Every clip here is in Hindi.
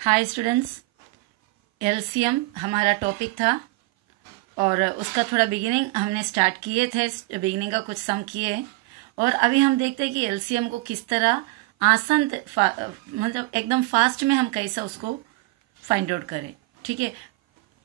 हाय स्टूडेंट्स, एलसीएम हमारा टॉपिक था और उसका थोड़ा बिगिनिंग हमने स्टार्ट किए थे। बिगिनिंग का कुछ सम किए और अभी हम देखते हैं कि एलसीएम को किस तरह आसान मतलब एकदम फास्ट में हम कैसा उसको फाइंड आउट करें। ठीक है,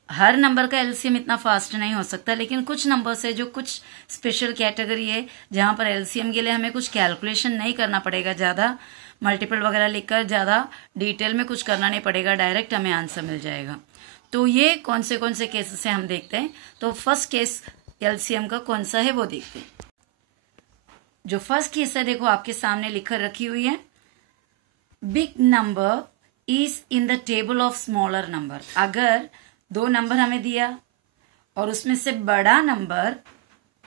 हर नंबर का एलसीएम इतना फास्ट नहीं हो सकता, लेकिन कुछ नंबर्स है जो कुछ स्पेशल कैटेगरी है जहां पर एलसीएम के लिए हमें कुछ कैलकुलेशन नहीं करना पड़ेगा, ज़्यादा मल्टीपल वगैरह लिखकर ज़्यादा डिटेल में कुछ करना नहीं पड़ेगा, डायरेक्ट हमें आंसर मिल जाएगा। तो ये कौन से केसेस से हम देखते हैं। तो फर्स्ट केस एलसीएम का कौन सा है वो देखते हैं। जो फर्स्ट केस है देखो आपके सामने लिखकर रखी हुई है, big number is in the table of smaller number. अगर दो नंबर हमें दिया और उसमें से बड़ा number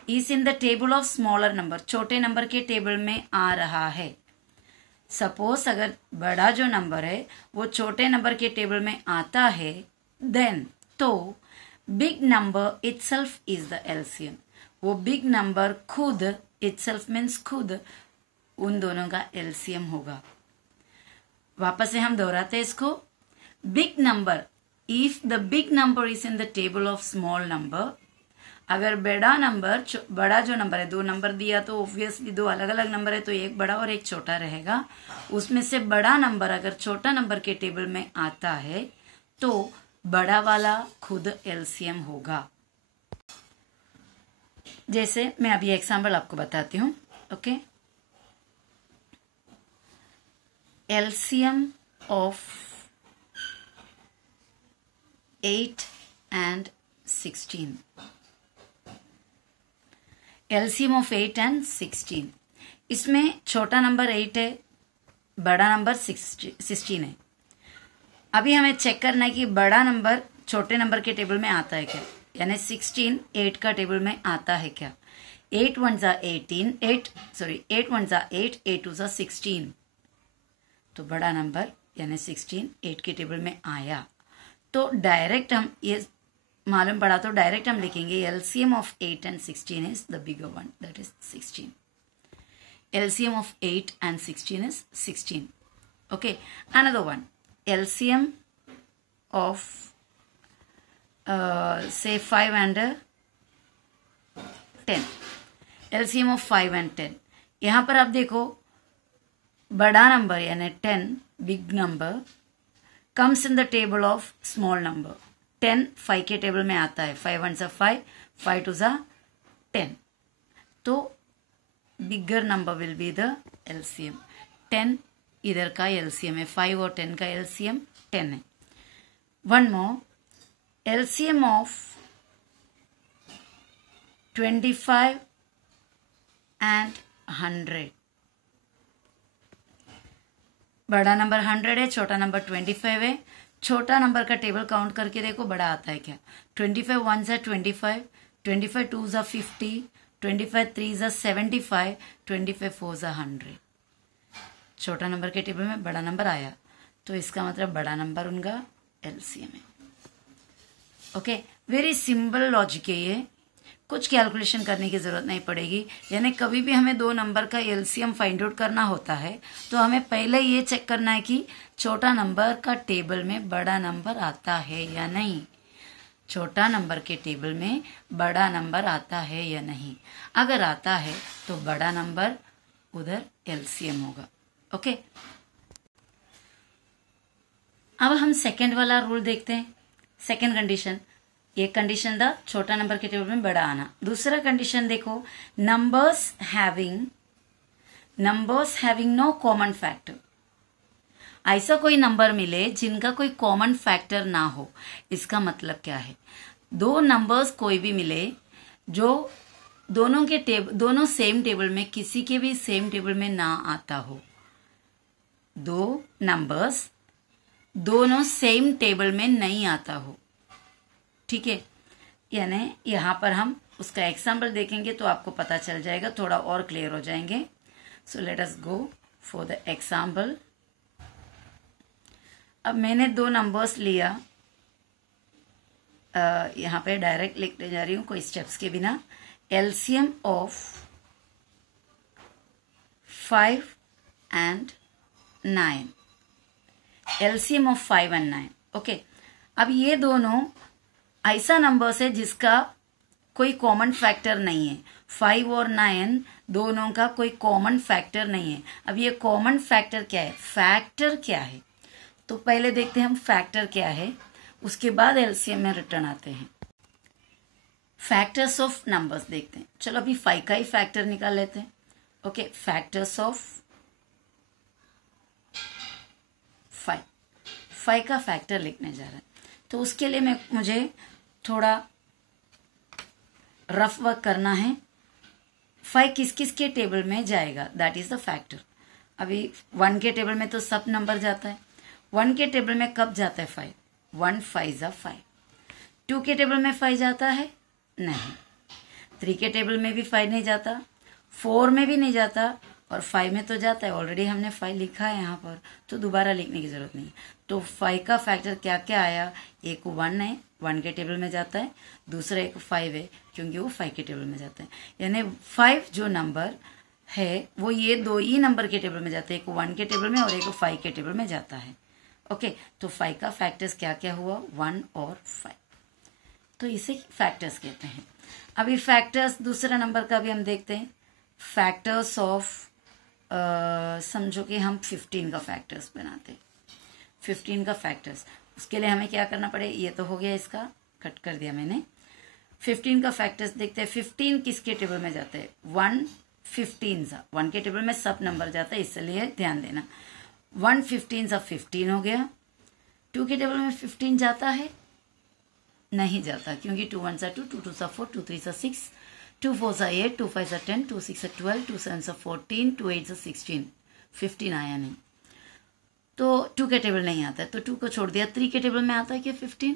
is in the table of smaller number, छोटे नंबर के टेबल में आ रहा है। सपोज अगर बड़ा जो नंबर है वो छोटे नंबर के टेबल में आता है, देन तो big number itself is the LCM. वो बिग नंबर खुद, इटसेल्फ मीन्स खुद, उन दोनों का एलसीएम होगा। वापस से हम दोहराते हैं इसको। Big number, if the big number is in the table of small number, अगर बड़ा नंबर, बड़ा जो नंबर है, दो नंबर दिया तो ऑब्वियसली दो अलग अलग नंबर है तो एक बड़ा और एक छोटा रहेगा। उसमें से बड़ा नंबर अगर छोटा नंबर के टेबल में आता है तो बड़ा वाला खुद एलसीएम होगा। जैसे मैं अभी एग्जाम्पल आपको बताती हूँ। Okay, LCM of 8 and 16, LCM of 8 and 16। इसमें छोटा नंबर 8 है, बड़ा नंबर 16 है। अभी हमें चेक करना है कि बड़ा नंबर छोटे नंबर के टेबल में आता है क्या, यानी 16 8 का टेबल में आता है क्या। 8 1 जा 18, 8 1 जा 8, 8 2 जा 16। तो बड़ा नंबर यानी 16 8 के टेबल में आया तो डायरेक्ट हम ये मालूम पड़ा तो डायरेक्ट हम लिखेंगे LCM of 8 and 16 is the bigger one, that is 16. LCM of 8 and 16 is 16. Okay, another one, LCM of say 5 and 10. LCM of 5 and 10, यहाँ पर आप देखो बड़ा नंबर यानी 10 big number comes in the table of small number. 10 5 के टेबल में आता है। 5 1 जा 5, 5 2 जा 10। तो bigger number will be the LCM. 10 इधर का एलसीएम है, 5 और 10 का एलसीएम 10 है। One more, LCM of 25 and 100। बड़ा नंबर 100 है, छोटा नंबर 25 है। छोटा नंबर का टेबल काउंट करके देखो बड़ा आता है क्या। 25 1 जा 25, 25 2 जा 50, 25 3 जा 75, 25 4 जा 100। छोटा नंबर के टेबल में बड़ा नंबर आया तो इसका मतलब बड़ा नंबर उनका एलसीएम है। ओके, वेरी सिंपल लॉजिक है ये, कुछ कैलकुलेशन करने की जरूरत नहीं पड़ेगी। यानी कभी भी हमें दो नंबर का एलसीएम फाइंड आउट करना होता है तो हमें पहले ये चेक करना है कि छोटा नंबर का टेबल में बड़ा नंबर आता है या नहीं। छोटा नंबर के टेबल में बड़ा नंबर आता है या नहीं। अगर आता है तो बड़ा नंबर उधर एलसीएम होगा। ओके, अब हम सेकेंड वाला रूल देखते हैं। सेकेंड कंडीशन, एक कंडीशन था छोटा नंबर के टेबल में बड़ा आना। दूसरा कंडीशन देखो, numbers having no common factor. ऐसा कोई नंबर मिले जिनका कोई कॉमन फैक्टर ना हो। इसका मतलब क्या है, दो नंबर्स कोई भी मिले जो दोनों सेम टेबल में, किसी के भी सेम टेबल में ना आता हो। दो नंबर्स दोनों सेम टेबल में नहीं आता हो। ठीक है, यानी यहाँ पर हम उसका एग्जाम्पल देखेंगे तो आपको पता चल जाएगा, थोड़ा और क्लियर हो जाएंगे। So let us go for the example. अब मैंने दो नंबर्स लिया, यहाँ पे डायरेक्ट लिखते जा रही हूँ कोई स्टेप्स के बिना। LCM of 5 and 9। LCM of 5 and 9। Okay, अब ये दोनों ऐसा नंबर्स है जिसका कोई कॉमन फैक्टर नहीं है। 5 और 9 दोनों का कोई कॉमन फैक्टर नहीं है। अब ये कॉमन फैक्टर क्या है, फैक्टर क्या है, तो पहले देखते हैं हम फैक्टर क्या है, उसके बाद एलसीएम में रिटर्न आते हैं। फैक्टर्स ऑफ नंबर्स देखते हैं। चलो अभी 5 का ही फैक्टर निकाल लेते हैं। ओके, फैक्टर्स ऑफ 5 का फैक्टर लिखने जा रहा है, तो उसके लिए मुझे थोड़ा रफ वर्क करना है। 5 किस किस के टेबल में जाएगा, दैट इज द फैक्टर। अभी 1 के टेबल में तो सब नंबर जाता है। 1 के टेबल में कब जाता है 5, 1 5 5। 2 के टेबल में 5 जाता है नहीं। 3 के टेबल में भी 5 नहीं जाता, 4 में भी नहीं जाता, और 5 में तो जाता है। ऑलरेडी हमने 5 लिखा है यहाँ पर, तो दोबारा लिखने की जरूरत नहीं। तो 5 का फैक्टर क्या क्या आया, एक 1 है, 1 के टेबल में जाता है, दूसरा एक 5 है क्योंकि वो 5 के टेबल में जाता है। यानी 5 जो नंबर है वो ये दो ही नंबर के टेबल में जाता है, एक 1 के टेबल में और एक 5 के टेबल में जाता है। ओके, तो 5 का फैक्टर्स क्या क्या हुआ, 1 और 5, तो इसे फैक्टर्स कहते हैं। अभी फैक्टर्स दूसरा नंबर का भी हम देखते हैं। फैक्टर्स ऑफ समझो कि हम 15 का फैक्टर्स बनाते हैं। 15 का फैक्टर्स, उसके लिए हमें क्या करना पड़े, ये तो हो गया, इसका कट कर दिया मैंने। 15 का फैक्टर्स देखते हैं। 15 किसके टेबल में जाते हैं, 1 15 1 के टेबल में सब नंबर जाता है, इसलिए ध्यान देना। 1 15 15 हो गया। 2 के टेबल में 15 जाता है नहीं जाता, क्योंकि 2 1 2, 2 2 4, 2 3 6, 2 4 8, 2 5 10, 2 6 12, 2 7 14, 2 8 16, 15 आया नहीं, तो 2 के टेबल नहीं आता है, तो 2 को छोड़ दिया। 3 के टेबल में आता है क्या 15,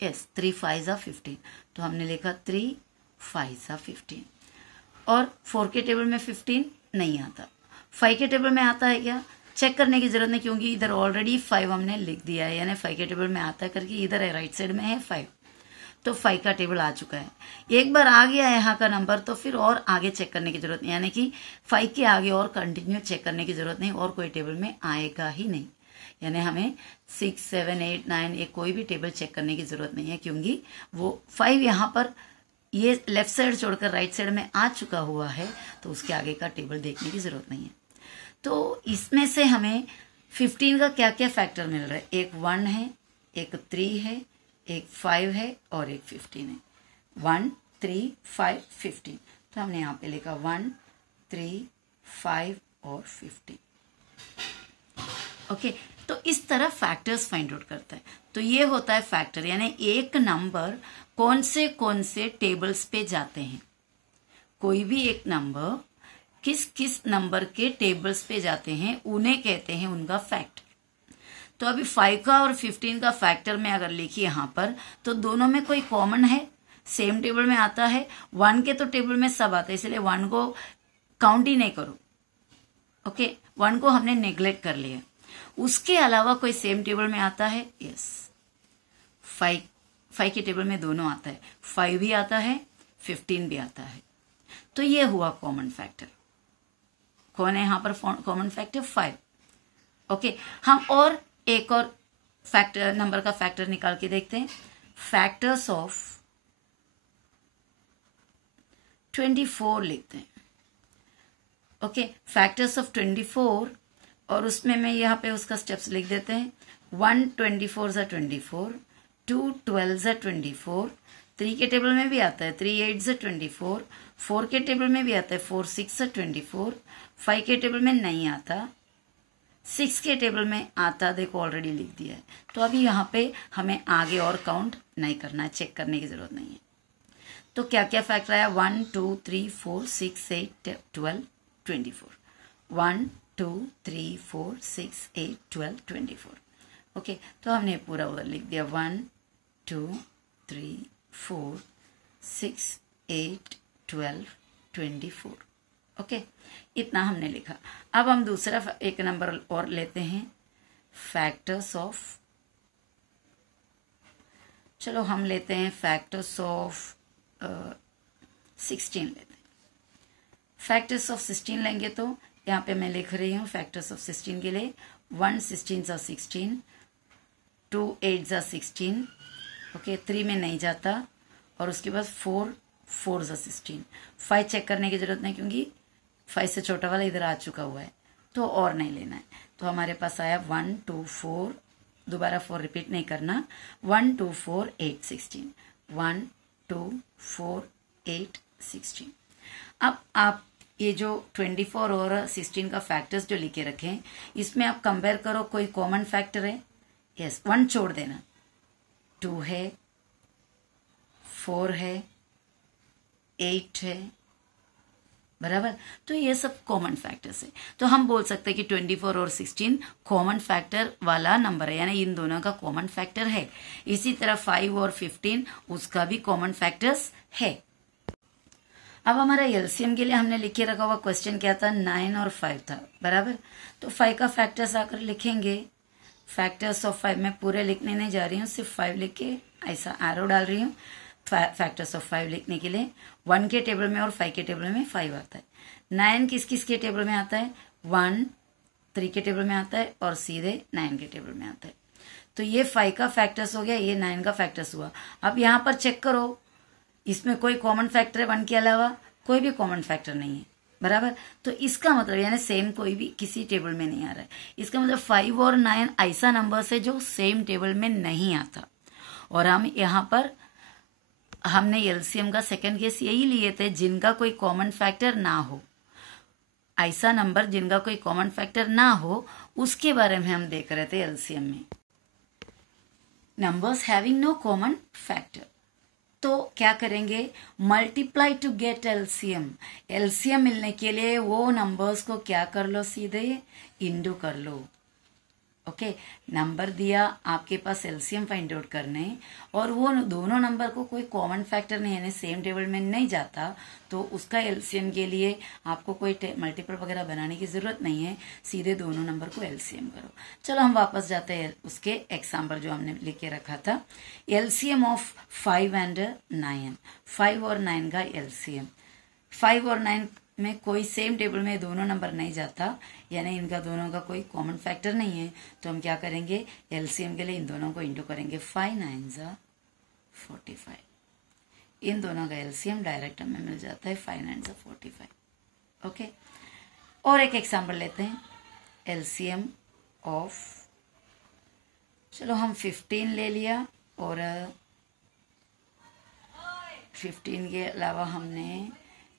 यस, 3 5 15, तो हमने लिखा 3 5 15। और 4 के टेबल में 15 नहीं आता। 5 के टेबल में आता है क्या, चेक करने की जरूरत नहीं, क्योंकि इधर ऑलरेडी 5 हमने लिख दिया है, यानी 5 के टेबल में आता है करके इधर है, राइट साइड में है 5, तो 5 का टेबल आ चुका है। एक बार आ गया है यहाँ का नंबर, तो फिर और आगे चेक करने की जरूरत नहीं, यानी कि 5 के आगे और कंटिन्यू चेक करने की जरूरत नहीं, और कोई टेबल में आएगा ही नहीं। यानी हमें 6 7 8 9 एक कोई भी टेबल चेक करने की जरूरत नहीं है, क्योंकि वो 5 यहाँ पर ये लेफ्ट साइड छोड़कर राइट साइड में आ चुका हुआ है, तो उसके आगे का टेबल देखने की जरूरत नहीं है। तो इसमें से हमें 15 का क्या क्या फैक्टर मिल रहा है, एक 1 है, एक 3 है, एक 5 है और एक 15 है। 1 3 5 15, तो हमने यहाँ पे लिखा 1 3 5 और 15। ओके, तो इस तरह फैक्टर्स फाइंड आउट करता है। तो ये होता है फैक्टर, यानी एक नंबर कौन से टेबल्स पे जाते हैं, कोई भी एक नंबर किस किस नंबर के टेबल्स पे जाते हैं, उन्हें कहते हैं उनका फैक्टर। तो अभी 5 का और 15 का फैक्टर में अगर लिखिए यहाँ पर, तो दोनों में कोई कॉमन है, सेम टेबल में आता है। 1 के तो टेबल में सब आता है, इसलिए 1 को काउंट ही नहीं करो। ओके, 1 को हमने नेग्लेक्ट कर लिया। उसके अलावा कोई सेम टेबल में आता है, यस, 5 के टेबल में दोनों आता है, 5 भी आता है 15 भी आता है। तो ये हुआ कॉमन फैक्टर। कौन है यहाँ पर कॉमन फैक्टर, 5। ओके, हम और एक और फैक्टर नंबर का फैक्टर निकाल के देखते हैं। फैक्टर्स ऑफ 24 लिखते हैं। ओके, फैक्टर्स ऑफ 24, और उसमें मैं यहाँ पे उसका स्टेप्स लिख देते हैं। 1 24 ज़ा 24, 2 12 ज़ा 24, 3 के टेबल में भी आता है 3 8 ज़ा 24, 4 के टेबल में भी आता है 4 6 ज़ा 24, 5 के टेबल में नहीं आता, 6 के टेबल में आता, देखो ऑलरेडी लिख दिया है। तो अभी यहाँ पे हमें आगे और काउंट नहीं करना है, चेक करने की जरूरत नहीं है। तो क्या क्या फैक्टर आया, 1 2 3 4 6 8 12 24, 1 2 3 4 6 8 12 24। ओके, तो हमने पूरा उधर लिख दिया, 1 2 3 4 6 8 12 24। ओके, इतना हमने लिखा। अब हम दूसरा एक नंबर और लेते हैं, फैक्टर्स ऑफ, चलो हम लेते हैं फैक्टर्स ऑफ 16 लेते हैं। फैक्टर्स ऑफ 16 लेंगे तो यहाँ पे मैं लिख रही हूँ फैक्टर्स ऑफ 16 के लिए 1 16 सा 16, 2 8 सा 16, ओके 3 में नहीं जाता, और उसके बाद 4 4 सा 16। 5 चेक करने की जरूरत नहीं क्योंकि 5 से छोटा वाला इधर आ चुका हुआ है, तो और नहीं लेना है। तो हमारे पास आया 1 2 4, दोबारा 4 रिपीट नहीं करना, 1 2 4 8 16, 1 2 4 8 16। अब आप ये जो 24 और 16 का फैक्टर्स जो लिखे रखे हैं, इसमें आप कंपेयर करो, कोई कॉमन फैक्टर है? यस, 1 छोड़ देना, 2 है, 4 है, 8 है, बराबर। तो ये सब कॉमन फैक्टर्स है। तो हम बोल सकते हैं कि 24 और 16 कॉमन फैक्टर वाला नंबर है, यानी इन दोनों का कॉमन फैक्टर है। इसी तरह 5 और 15 उसका भी कॉमन फैक्टर्स है। अब हमारा एलसीएम के लिए हमने लिखे रखा हुआ क्वेश्चन क्या था? 9 और 5 था, बराबर। तो 5 का फैक्टर्स आकर लिखेंगे। फैक्टर्स ऑफ 5 मैं पूरे लिखने नहीं जा रही हूँ, सिर्फ 5 लिख के ऐसा एरो डाल रही हूँ फैक्टर्स ऑफ 5 लिखने के लिए। 1 के टेबल में और 5 के टेबल में 5 आता है। 9 किस किस के टेबल में आता है? 1 3 के टेबल में आता है और सीधे 9 के टेबल में आता है। तो ये 5 का फैक्टर्स हो गया, ये 9 का फैक्टर्स हुआ। अब यहाँ पर चेक करो, इसमें कोई कॉमन फैक्टर है 1 के अलावा? कोई भी कॉमन फैक्टर नहीं है, बराबर। तो इसका मतलब यानी सेम कोई भी किसी टेबल में नहीं आ रहा है। इसका मतलब 5 और 9 ऐसा नंबर है जो सेम टेबल में नहीं आता। और हम यहाँ पर हमने एलसीएम का सेकंड केस यही लिए थे, जिनका कोई कॉमन फैक्टर ना हो। ऐसा नंबर जिनका कोई कॉमन फैक्टर ना हो, उसके बारे में हम देख रहे थे एलसीएम में। Numbers having no common factor, तो क्या करेंगे? Multiply to get LCM. LCM मिलने के लिए वो नंबर्स को क्या कर लो? सीधे इंडू कर लो। ओके, नंबर दिया, आपके पास एलसीएम फाइंड आउट करने, और वो दोनों नंबर को कोई कॉमन फैक्टर नहीं है, सेम टेबल में नहीं जाता, तो उसका एलसीएम के लिए आपको कोई मल्टीपल वगैरह बनाने की जरूरत नहीं है, सीधे दोनों नंबर को एलसीएम करो। चलो हम वापस जाते हैं उसके एग्जाम्पल जो हमने लिख के रखा था। एलसीएम ऑफ 5 एंड 9, 5 और 9 का एलसीएम। 5 और 9 में कोई सेम टेबल में दोनों नंबर नहीं जाता, यानी इनका दोनों का कोई कॉमन फैक्टर नहीं है। तो हम क्या करेंगे? एलसीएम के लिए इन दोनों को इंटू करेंगे। 5 9 ज़ा 45। इन दोनों का एलसीएम डायरेक्ट हमें मिल जाता है 5 9 ज़ा 45। ओके, और एक एग्जाम्पल लेते हैं। एलसीएम ऑफ, चलो हम 15 ले लिया, और 15 के अलावा हमने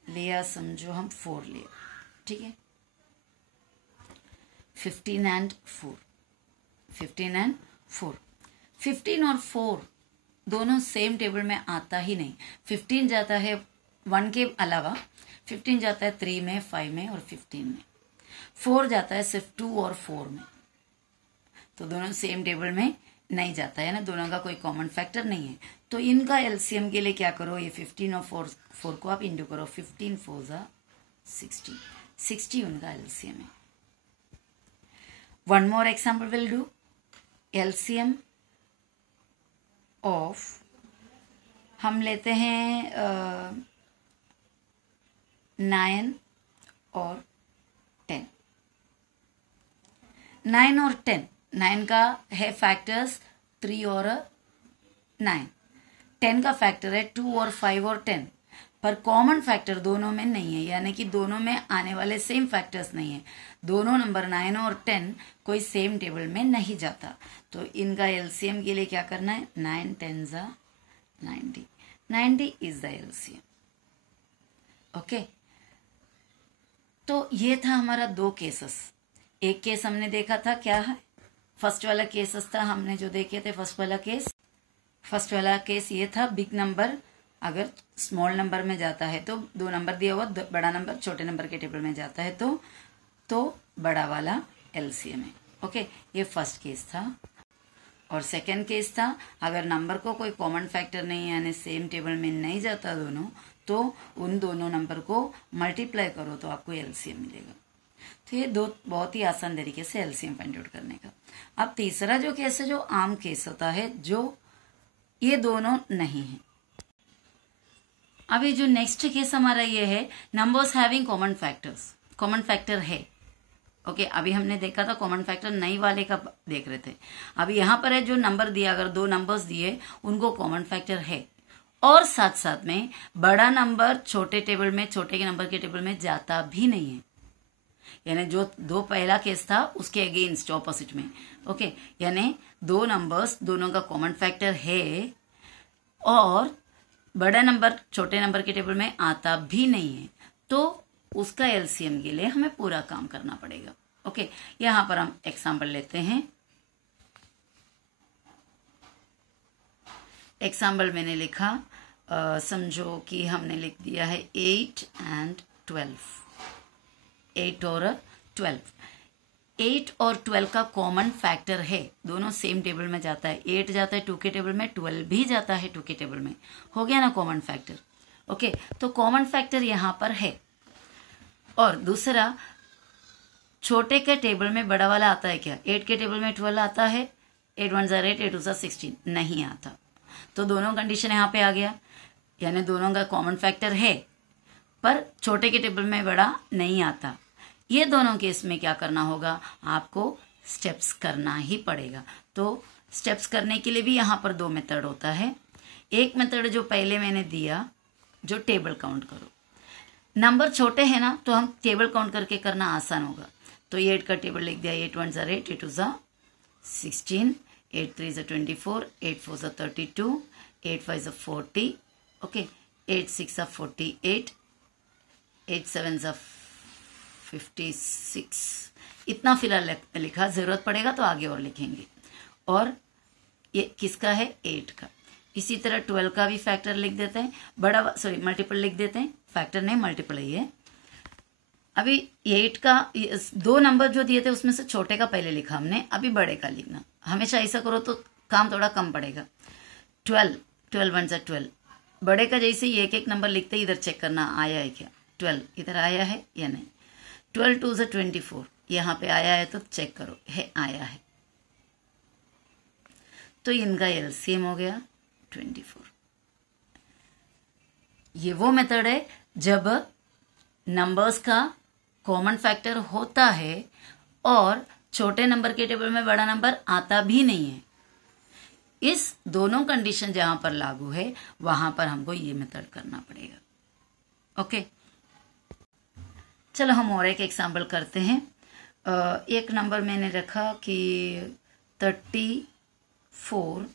लिया, समझो हम 4 लिया, ठीक है। 15 एंड 4, 15 एंड 4, 15 और 4 दोनों सेम टेबल में आता ही नहीं। 15 जाता है 1 के अलावा, 15 जाता है 3 में, 5 में और 15 में। 4 जाता है सिर्फ 2 और 4 में, तो दोनों सेम टेबल में नहीं जाता है ना, दोनों का कोई कॉमन फैक्टर नहीं है। तो इनका एलसीएम के लिए क्या करो? ये 15 और 4 को आप इंटू करो। 15 4 ज़ा 60, 60 उनका एलसीएम है। One more example will do. LCM of, हम लेते हैं 9 और 10। 9 और 10, 9 का है फैक्टर्स 3 और 9, 10 का फैक्टर है 2 और 5 और 10, पर कॉमन फैक्टर दोनों में नहीं है, यानी कि दोनों में आने वाले सेम फैक्टर्स नहीं है। दोनों नंबर 9 और 10 कोई सेम टेबल में नहीं जाता, तो इनका एलसीएम के लिए क्या करना है? 9 10 ज़ा 90, 90 इज द एलसीएम। ओके, तो ये था हमारा 2 केसेस। एक केस हमने देखा था, क्या है? फर्स्ट वाला केसेस था हमने जो देखे थे। फर्स्ट वाला केस ये था, बिग नंबर अगर स्मॉल नंबर में जाता है तो 2 नंबर दिया हुआ, बड़ा नंबर छोटे नंबर के टेबल में जाता है तो बड़ा वाला एलसीएम है। ओके, ये फर्स्ट केस था। और सेकंड केस था, अगर नंबर को कोई कॉमन फैक्टर नहीं है, यानी सेम टेबल में नहीं जाता दोनों, तो उन दोनों नंबर को मल्टीप्लाई करो तो आपको एलसीएम मिलेगा। तो ये 2 बहुत ही आसान तरीके से एलसीएम फाइंड आउट करने का। अब तीसरा जो केस है, जो आम केस होता है, जो ये दोनों नहीं है। अभी जो नेक्स्ट केस हमारा ये है, numbers having common factors. Common factor है, ओके, अभी हमने देखा था कॉमन फैक्टर नई वाले का देख रहे थे। अभी यहाँ पर है जो नंबर दिया, अगर 2 नंबर्स दिए उनको कॉमन फैक्टर है, और साथ साथ में बड़ा नंबर छोटे टेबल में, छोटे के नंबर के टेबल में जाता भी नहीं है। यानी जो 2 पहला केस था उसके अगेंस्ट ऑपोजिट में। ओके, यानी 2 नंबर्स दोनों का कॉमन फैक्टर है और बड़ा नंबर छोटे नंबर के टेबल में आता भी नहीं है, तो उसका एलसीएम के लिए हमें पूरा काम करना पड़ेगा। ओके, यहां पर हम एग्जाम्पल लेते हैं। एग्जाम्पल मैंने लिखा, समझो कि हमने लिख दिया है 8 and 12, 8 और 12। 8 और 12 का कॉमन फैक्टर है, दोनों सेम टेबल में जाता है। 8 जाता है 2 के टेबल में, 12 भी जाता है 2 के टेबल में। हो गया ना कॉमन फैक्टर। ओके, तो कॉमन फैक्टर यहां पर है। और दूसरा, छोटे के टेबल में बड़ा वाला आता है क्या? 8 के टेबल में 12 आता है, 8 1 8, 8 2 16, नहीं आता। तो दोनों कंडीशन यहाँ पे आ गया, यानी दोनों का कॉमन फैक्टर है पर छोटे के टेबल में बड़ा नहीं आता। ये दोनों केस में क्या करना होगा? आपको स्टेप्स करना ही पड़ेगा। तो स्टेप्स करने के लिए भी यहाँ पर 2 मेथड होता है। एक मेथड जो पहले मैंने दिया, जो टेबल काउंट करो। नंबर छोटे हैं ना, तो हम टेबल काउंट करके करना आसान होगा। तो 8 का टेबल लिख दिया, 8 1 8, 8 2 16, 8 3 24, 8 4 32, 8 5 40, ओके, 8 6 48, 8 7 56। इतना फिलहाल लिखा, जरूरत पड़ेगा तो आगे और लिखेंगे। और ये किसका है? 8 का। इसी तरह 12 का भी फैक्टर लिख देते हैं, मल्टीपल लिख देते हैं। फैक्टर नहीं, मल्टीपल ही है। अभी 8 का 2 नंबर जो दिए थे उसमें से छोटे का पहले लिखा हमने, अभी बड़े का लिखना। हमेशा ऐसा करो तो काम थोड़ा कम पड़ेगा। 12 1 12, बड़े का जैसे ही एक एक नंबर लिखते इधर चेक करना आया है क्या। 12 इधर आया है या नहीं। 12 2 24, यहाँ पे आया है तो चेक करो, है आया है। तो इनका एलसीएम हो गया 24। ये वो मेथड है जब नंबर्स का कॉमन फैक्टर होता है और छोटे नंबर के टेबल में बड़ा नंबर आता भी नहीं है। इस दोनों कंडीशन जहां पर लागू है वहां पर हमको ये मेथड करना पड़ेगा। ओके, चलो हम और एक एग्जाम्पल करते हैं। एक नंबर मैंने रखा कि 34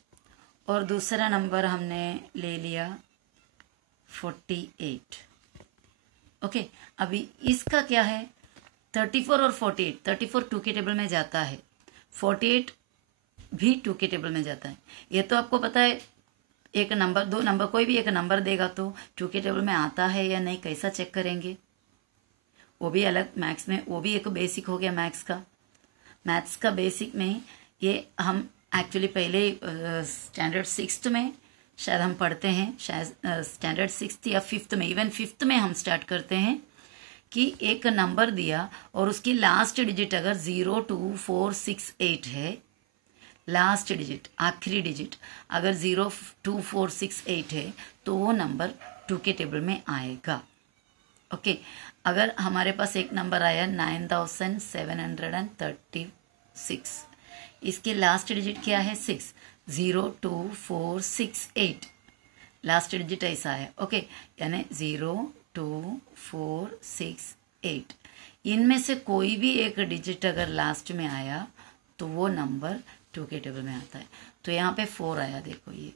और दूसरा नंबर हमने ले लिया 48। ओके, अभी इसका क्या है? 34 और 48, 34 2 के टेबल में जाता है, 48 भी 2 के टेबल में जाता है। ये तो आपको पता है, एक नंबर 2 नंबर कोई भी एक नंबर देगा तो 2 के टेबल में आता है या नहीं, कैसा चेक करेंगे? वो भी अलग मैथ्स में, वो भी एक बेसिक हो गया मैथ्स का। मैथ्स का बेसिक में ये हम एक्चुअली पहले स्टैंडर्ड 6th में शायद हम पढ़ते हैं, शायद स्टैंडर्ड 6th या 5th में, इवन 5th में हम स्टार्ट करते हैं कि एक नंबर दिया और उसकी लास्ट डिजिट अगर 0 2 4 6 8 है, लास्ट डिजिट आखिरी डिजिट अगर 0 2 4 6 8 है तो वो नंबर 2 के टेबल में आएगा। ओके, अगर हमारे पास एक नंबर आया 9736, इसकी लास्ट डिजिट क्या है? 6, 0 2 4 6 8, लास्ट डिजिट ऐसा है। ओके, यानी 0 2 4 6 8, इनमें से कोई भी एक डिजिट अगर लास्ट में आया तो वो नंबर 2 के टेबल में आता है। तो यहाँ पे 4 आया, देखो ये,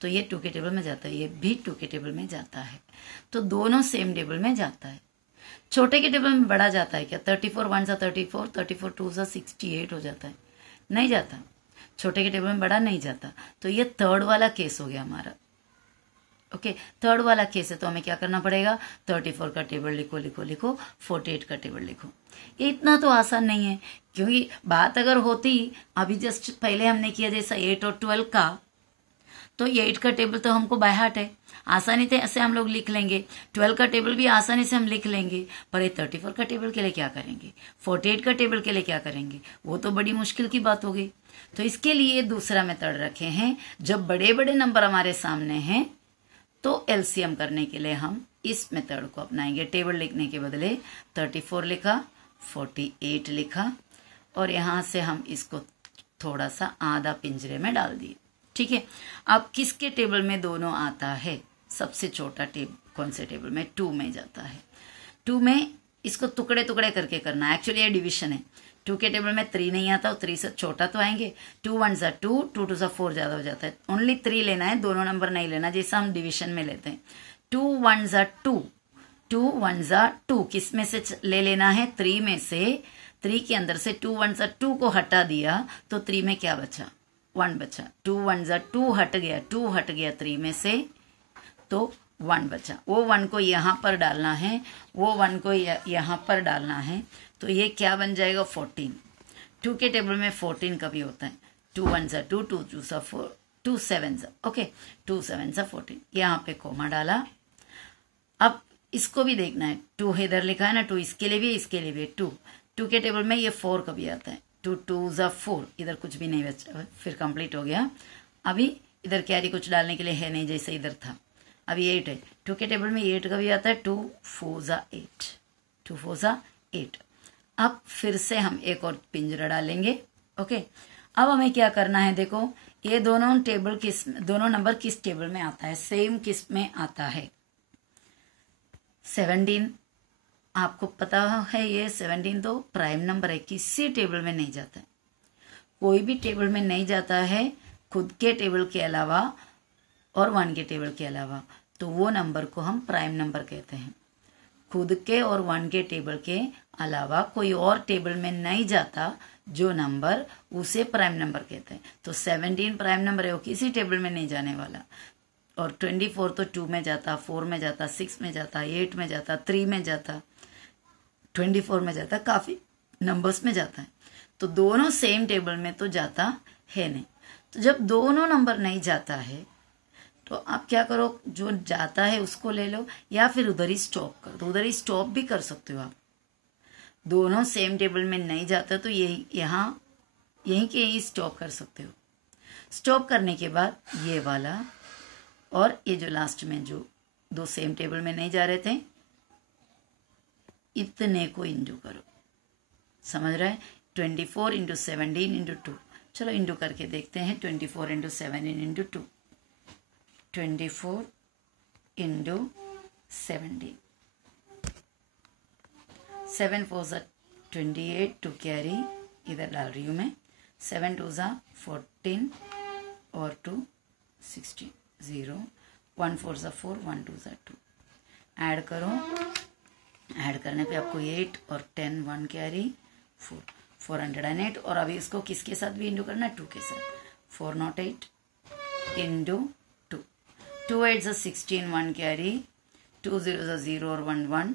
तो ये 2 के टेबल में जाता है, ये भी 2 के टेबल में जाता है। तो दोनों सेम टेबल में जाता है। छोटे के टेबल में बड़ा जाता है क्या? 34 1 34, 34 2 68 हो जाता है, नहीं जाता। छोटे के टेबल में बड़ा नहीं जाता। तो ये थर्ड वाला केस हो गया हमारा। ओके, थर्ड वाला केस है तो हमें क्या करना पड़ेगा? 34 का टेबल लिखो लिखो लिखो, 48 का टेबल लिखो। ये इतना तो आसान नहीं है, क्योंकि बात अगर होती अभी जस्ट पहले हमने किया जैसा 8 और 12 का, तो 8 का टेबल तो हमको बाय हार्ट है, आसानी से ऐसे हम लोग लिख लेंगे। 12 का टेबल भी आसानी से हम लिख लेंगे, पर ये 34 का टेबल के लिए क्या करेंगे? 48 का टेबल के लिए क्या करेंगे? वो तो बड़ी मुश्किल की बात हो गई। तो इसके लिए दूसरा मेथड रखे हैं, जब बड़े बड़े नंबर हमारे सामने हैं तो एलसीएम करने के लिए हम इस मेथड को अपनाएंगे। टेबल लिखने के बदले 34 लिखा, 48 लिखा और यहाँ से हम इसको थोड़ा सा आधा पिंजरे में डाल दिए। ठीक है, अब किसके टेबल में दोनों आता है? सबसे छोटा टेबल कौन से टेबल में? 2 में जाता है। 2 में इसको टुकड़े टुकड़े करके करना है। एक्चुअली ये डिवीजन है। 2 के टेबल में 3 नहीं आता, और 3 से छोटा तो आएंगे। 2 1 ज़ा 2, 2 2 ज़ा 4 ज़्यादा हो जाता है। ओनली 3 लेना है, दोनों नंबर नहीं लेना, जैसा हम डिवीजन में लेते हैं। 2 1 ज़ा 2, 2 1 ज़ा 2 किस में से ले लेना है? 3 में से। 3 के अंदर से 2 1 ज़ा 2 को हटा दिया तो 3 में क्या बचा? 1 बचा। 2 1 ज़ा 2 हट गया, 2 हट गया 3 में से, तो 1 बचा। वो 1 को यहाँ पर डालना है, वो 1 को यहाँ पर डालना है, तो ये क्या बन जाएगा? 14। 2 के टेबल में 14 कभी होता है। 2 1 ज़ा 2, 2 2 ज़ा 4, 2 7 ज़ा, ओके, 2 7 ज़ा 14। यहाँ पे कोमा डाला। अब इसको भी देखना है। 2 इधर लिखा है ना, 2 इसके लिए भी, इसके लिए भी 2। 2 के टेबल में ये 4 कभी आता है। 2 2 ज़ा 4, इधर कुछ भी नहीं बचा, फिर कंप्लीट हो गया। अभी इधर कैरी कुछ डालने के लिए है नहीं, जैसे इधर था। अभी 8 है। 2 के टेबल में 8 कभी आता है। 2 4 ज़ा 8, 2 4 ज़ा 8। अब फिर से हम एक और पिंजरा डालेंगे। ओके, अब हमें क्या करना है? देखो, ये दोनों नंबर किस टेबल में आता है? सेम किस में आता है? 17। आपको पता है ये 17 तो प्राइम नंबर है, किसी टेबल में नहीं जाता है। कोई भी टेबल में नहीं जाता है खुद के टेबल के अलावा और 1 के टेबल के अलावा, तो वो नंबर को हम प्राइम नंबर कहते हैं। खुद के और 1 के टेबल के अलावा कोई और टेबल में नहीं जाता जो नंबर, उसे प्राइम नंबर कहते हैं। तो 17 प्राइम नंबर है, वो किसी टेबल में नहीं जाने वाला। और 24 तो 2 में जाता, 4 में जाता, 6 में जाता, 8 में जाता, 3 में जाता, 24 में जाता, काफ़ी नंबर्स में जाता है। तो दोनों सेम टेबल में तो जाता है नहीं। तो जब दोनों नंबर नहीं जाता है तो आप क्या करो? जो जाता है उसको ले लो, या फिर उधर ही स्टॉप कर दो। उधर ही स्टॉप भी कर सकते हो आप। दोनों सेम टेबल में नहीं जाता तो यहीं के यहीं स्टॉप कर सकते हो। स्टॉप करने के बाद ये वाला और ये जो लास्ट में जो 2 सेम टेबल में नहीं जा रहे थे, इतने को इंटू करो। समझ रहे हैं? 24 इंटू 17 इंटू 2। चलो इंटू करके देखते हैं। 24 इंटू 17 इंटू 2, 24 इंटू 17, 7 4 ज़ा 28, 2 कैरी इधर डाल रही हूँ मैं। 7 2 ज़ा 14 और 2 16, 0 1 4 ज़ा 4, 1 2 ज़ा 2। ऐड करो। ऐड करने पे आपको 8 और 10, 1 कैरी 4, 408। और अभी इसको किसके साथ भी इंटू करना है? 2 के साथ। 408 इंटू 2, 2 8 ज़ा 16, 1 कैरी, 2 0 ज़ा 0 और 1 1,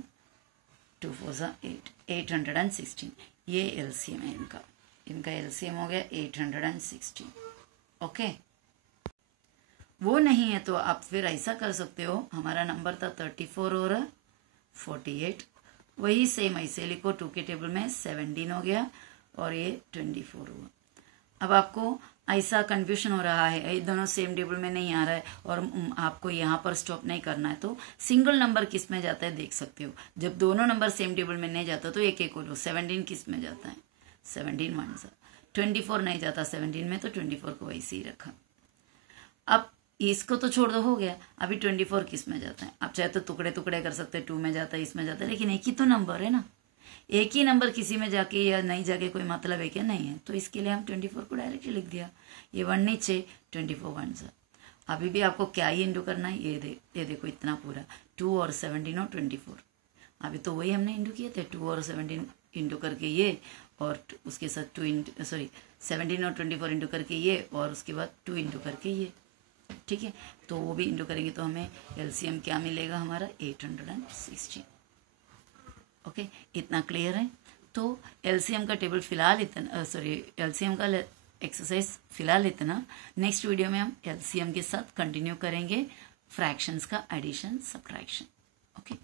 2 4 ज़ा 8, 816। ये एलसीएम है इनका एलसीएम हो गया 816। ओके, वो नहीं है तो आप फिर ऐसा कर सकते हो। हमारा नंबर था 34 और 48, वही सेम ऐसे लिखो। 2 के टेबल में 17 हो गया और ये 24 हुआ। अब आपको ऐसा कंफ्यूजन हो रहा है, ये दोनों सेम टेबल में नहीं आ रहा है और आपको यहाँ पर स्टॉप नहीं करना है, तो सिंगल नंबर किस में जाता है देख सकते हो। जब दोनों नंबर सेम टेबल में नहीं जाता तो एक एक को लो। 17 किस में जाता है? 17 1 ज़ा 24 नहीं जाता 17 में, तो 24 को वैसे ही रखा। अब इसको तो छोड़ दो, हो गया। अभी 24 किस में जाता है? आप चाहे तो टुकड़े टुकड़े कर सकते हैं, 2 में जाता है, इसमें जाता है, लेकिन एक ही तो नंबर है ना। एक ही नंबर किसी में जाके या नहीं जाके कोई मतलब है क्या? नहीं है। तो इसके लिए हम 24 को डायरेक्टली लिख दिया। ये 1 नीचे, 24 1 ज़ा। अभी भी आपको क्या ही इंटू करना है? ये देखो इतना पूरा 2 और 17 और 24। अभी तो वही हमने इंटू किए थे, 2 और 17 इंटू करके ये, और उसके साथ 17 और 24 इंटू करके ये, और उसके बाद 2 इंटू करके ये। ठीक है, तो वो भी इंटू करेंगे तो हमें एलसीएम क्या मिलेगा? हमारा 816। ओके, इतना क्लियर है? तो एलसीएम का टेबल फिलहाल इतना, एलसीएम का एक्सरसाइज फिलहाल इतना। नेक्स्ट वीडियो में हम एलसीएम के साथ कंटिन्यू करेंगे फ्रैक्शंस का एडिशन सब्ट्रैक्शन। ओके।